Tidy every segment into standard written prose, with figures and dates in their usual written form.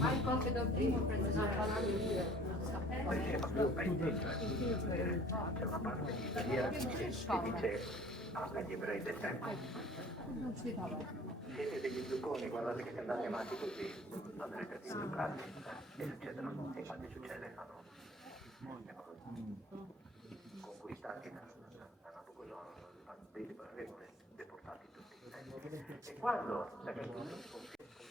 Hai qualche da primo per C'è una parte di Italia che dice agli ebrei del tempo: siete degli zucconi, guardate che se andate avanti così andrete a distruccarvi, e succedono, e infatti succede, fanno conquistati da Napoleone, dei deportati tutti. E quando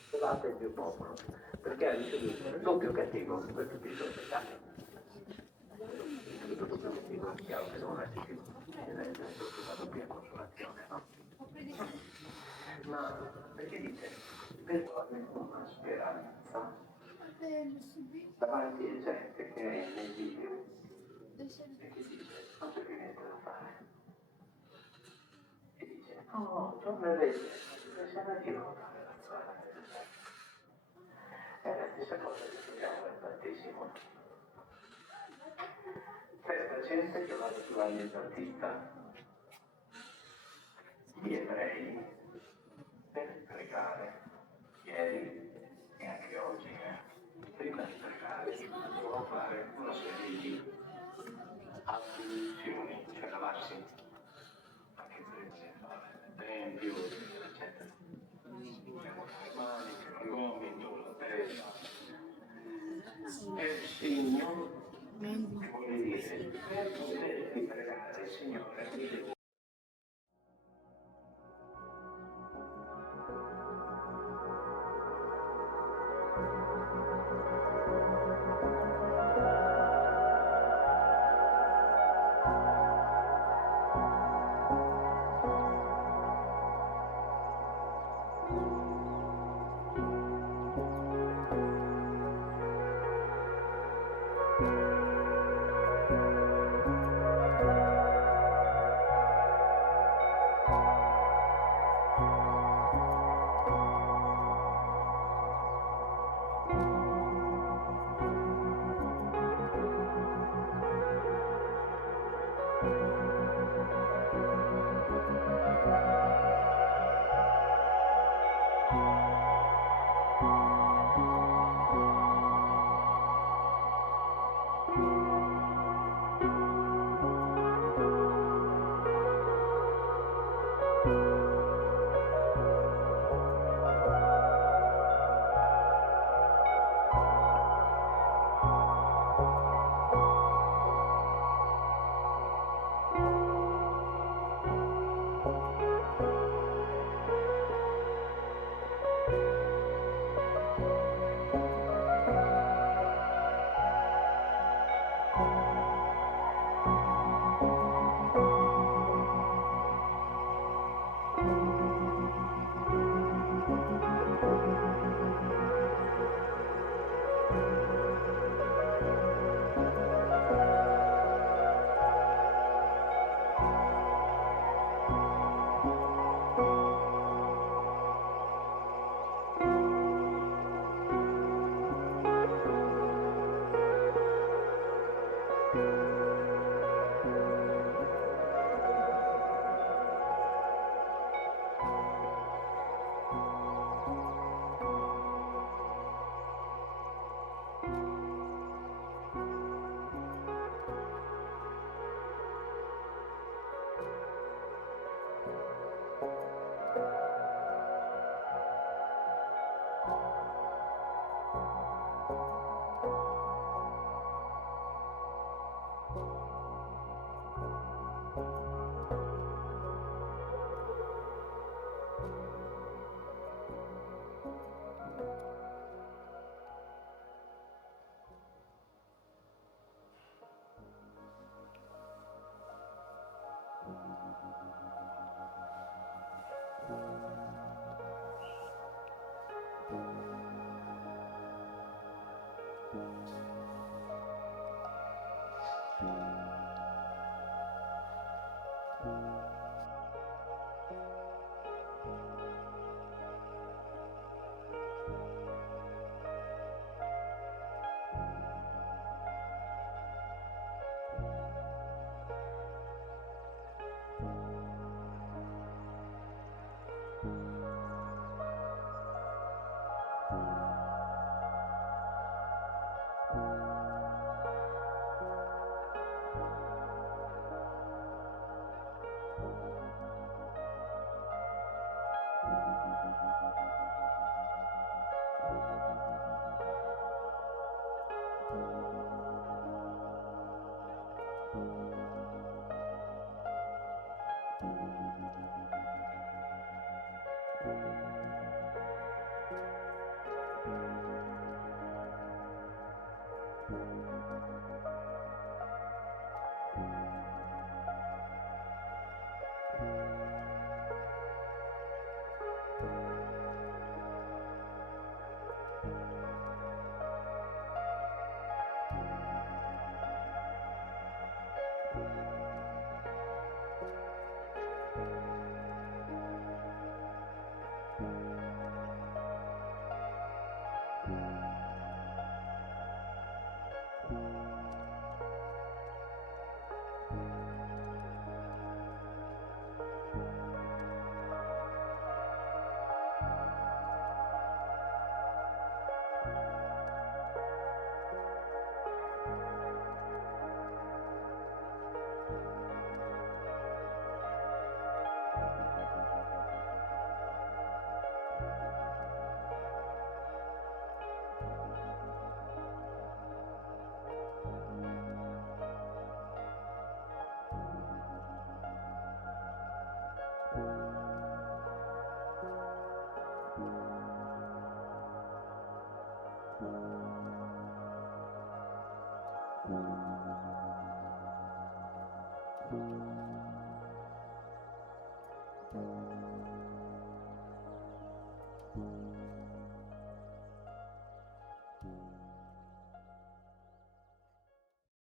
scusate il mio popolo, perché ha ricevuto il doppio cattivo per tutti i suoi peccati. Il doppio cattivo è chiaro che devono esserci una doppia consolazione, no? Ma perché dice, per una speranza davanti a gente che è nei video e che dice, non c'è più niente da fare. E dice, no, tornerete, sarà Dio. È la stessa cosa che facciamo nel battesimo. Questa gente che va a Giovanni il Battista, gli ebrei, per pregare, ieri e anche oggi, prima di pregare, devono fare una serie di attribuzioni, cioè lavarsi, anche per il tempio, eccetera. Le mani, il gomito, la testa. È il segno che vuole dire per poter pregare il Signore mi devo.